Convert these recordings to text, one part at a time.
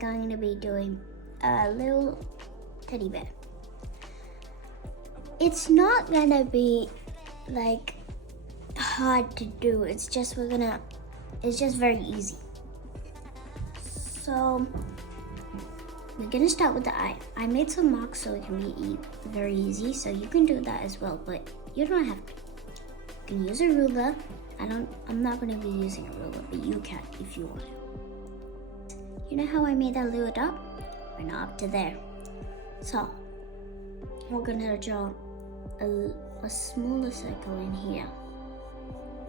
going to be doing a little teddy bear. It's not gonna be like hard to do. It's just very easy. So we're gonna start with the eye. I made some marks so it can be very easy. So you can do that as well, but you don't have to. You can use a ruler. I'm not gonna be using a ruler, but you can if you want to. You know how I made that little dot? We're not up to there. So we're gonna draw a smaller circle in here,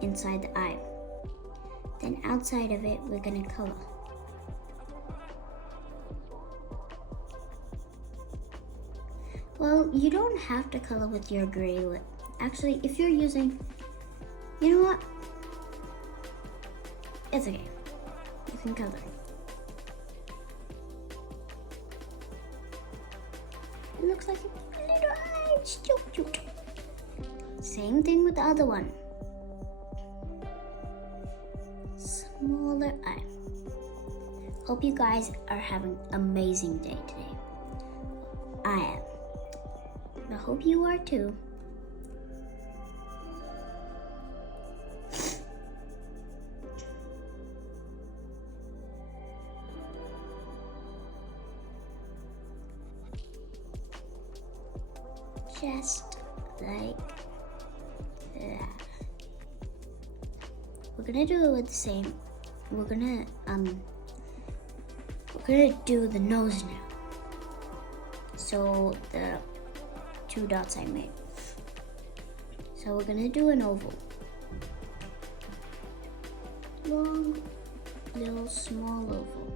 inside the eye. Then outside of it, we're gonna color. Well, you don't have to color with your gray lip. Actually, if you're using, you know what? It's okay. You can color. It looks like a little eye. It's cute. Same thing with the other one. Smaller eye. Hope you guys are having an amazing day today. I am. I hope you are too. Just like that. We're gonna do it with the same. We're gonna do the nose now. So the 2 dots I made. So we're gonna do an oval. Long, little, small oval.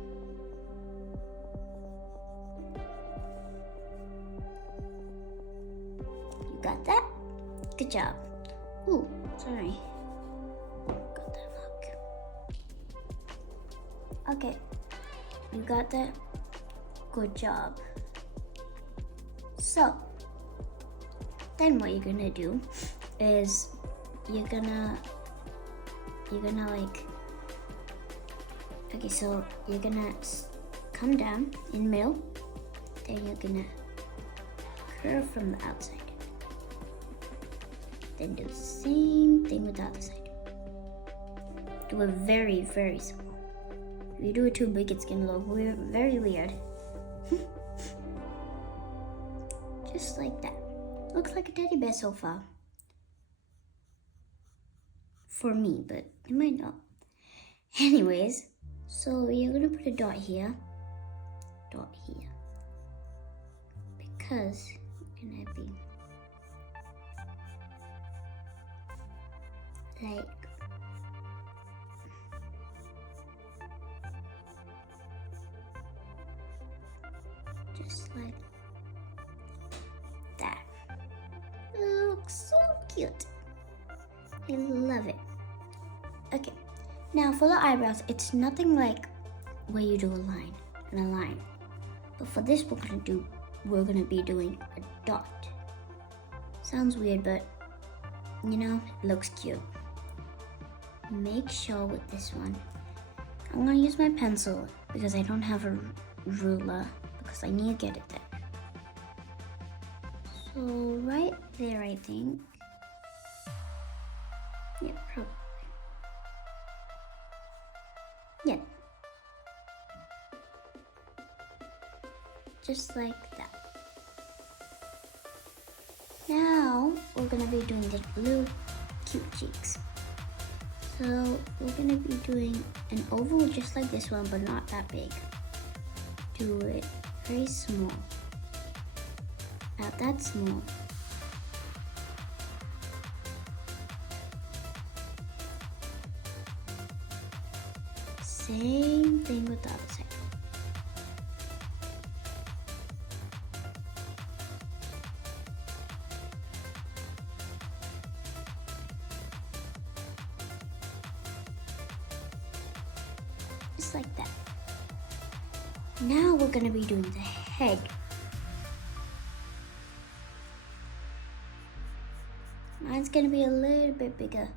You got that? Good job. Ooh, sorry. Got that mark. Okay, you got that? Good job. So, then what you're gonna do is you're gonna like, okay, so you're gonna come down in the middle, then you're gonna curve from the outside. Then do the same thing with the other side. Do it very, very small. If you do it too big, it's gonna look weird, very weird. Just like that. Looks like a teddy bear so far. For me, but it might not. Anyways, so you're gonna put a dot here. Because it's gonna be like just like that. Looks so cute. I love it. Okay, now for the eyebrows, it's nothing like where you do a line and a line. But for this, we're gonna be doing a dot. Sounds weird, but you know, it looks cute. Make sure with this one, I'm gonna use my pencil because I don't have a ruler because I need to get it there. So right there, I think. Yeah, probably. Yeah. Just like that. Now we're gonna be doing the blue cute cheeks. So we're gonna be doing an oval just like this one, but not that big. Do it very small. Not that small. Same thing with the other side. Just like that. Now we're gonna be doing the head. Mine's gonna be a little bit bigger.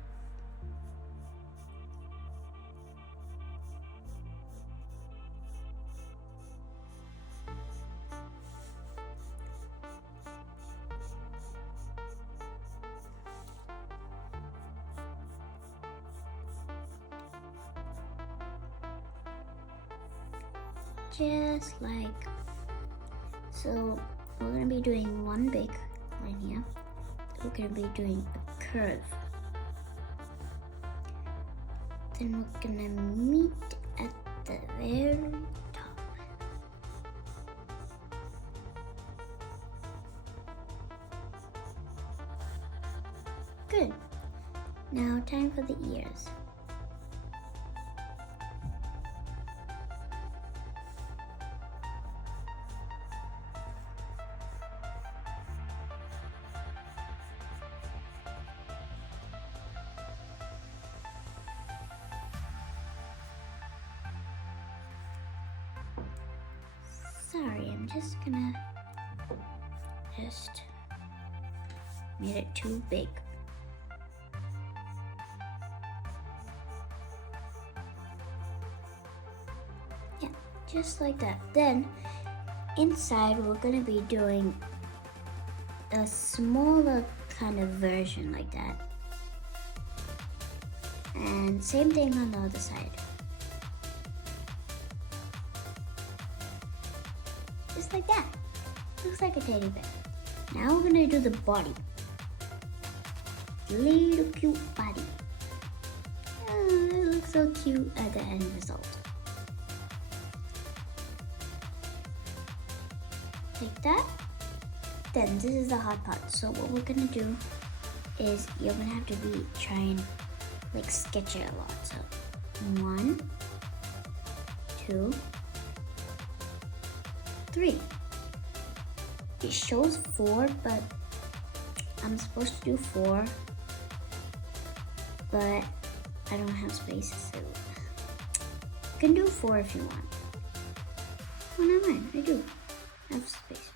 just like so. We're gonna be doing one big line here. We're gonna be doing a curve. Then we're gonna meet at the very top. Good. Now time for the ears. Sorry, I'm just gonna made it too big. Yeah, just like that. Then inside we're gonna be doing a smaller kind of version like that. And same thing on the other side. Just like that. Looks like a teddy bear. Now we're gonna do the body. Little cute body. Oh, it looks so cute at the end result. Like that. Then this is the hard part. So what we're gonna do is you're gonna have to be trying like sketch it a lot. So 1, 2, 3. It shows 4, but I'm supposed to do 4, but I don't have space, so you can do 4 if you want. Oh, never mind, I do have space.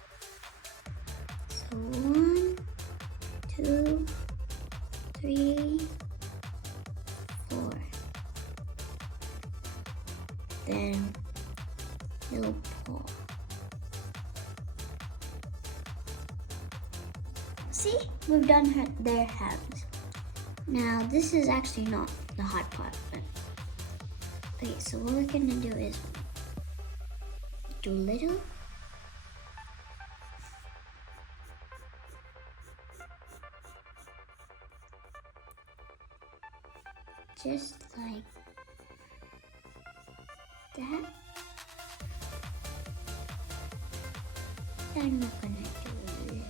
So 1, 2, 3, 4. Then little paw. See, we've done their hands. Now this is actually not the hard part, but okay, so what we're gonna do is do little just like that. Then we're gonna do it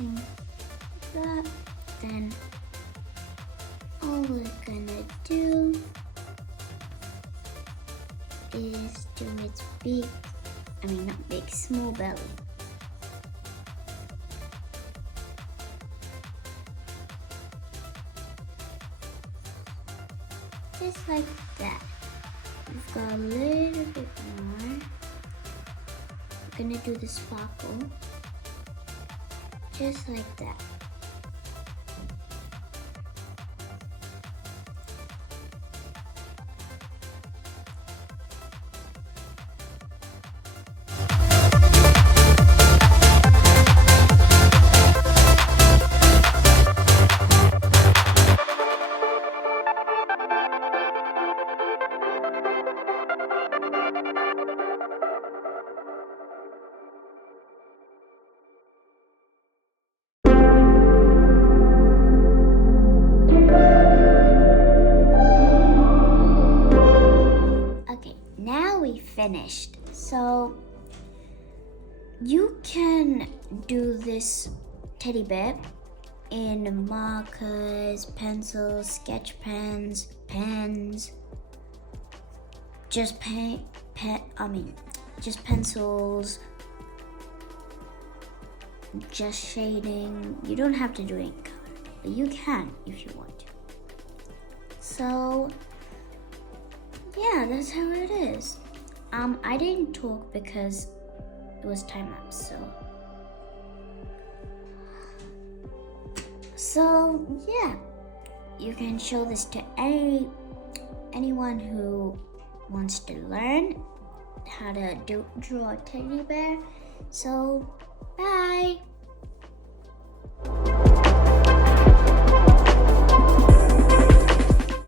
like that. Then all we're gonna do is do its big, not big, small belly. Just like that. We've got a little bit more. We're gonna do the sparkle. Just like that. Finished. So you can do this teddy bear in markers, pencils, sketch pens, just just pencils, just shading. You don't have to do it in color, but you can if you want to. So yeah, that's how it is. I didn't talk because it was time lapse, so yeah, you can show this to anyone who wants to learn how to draw a teddy bear. So bye.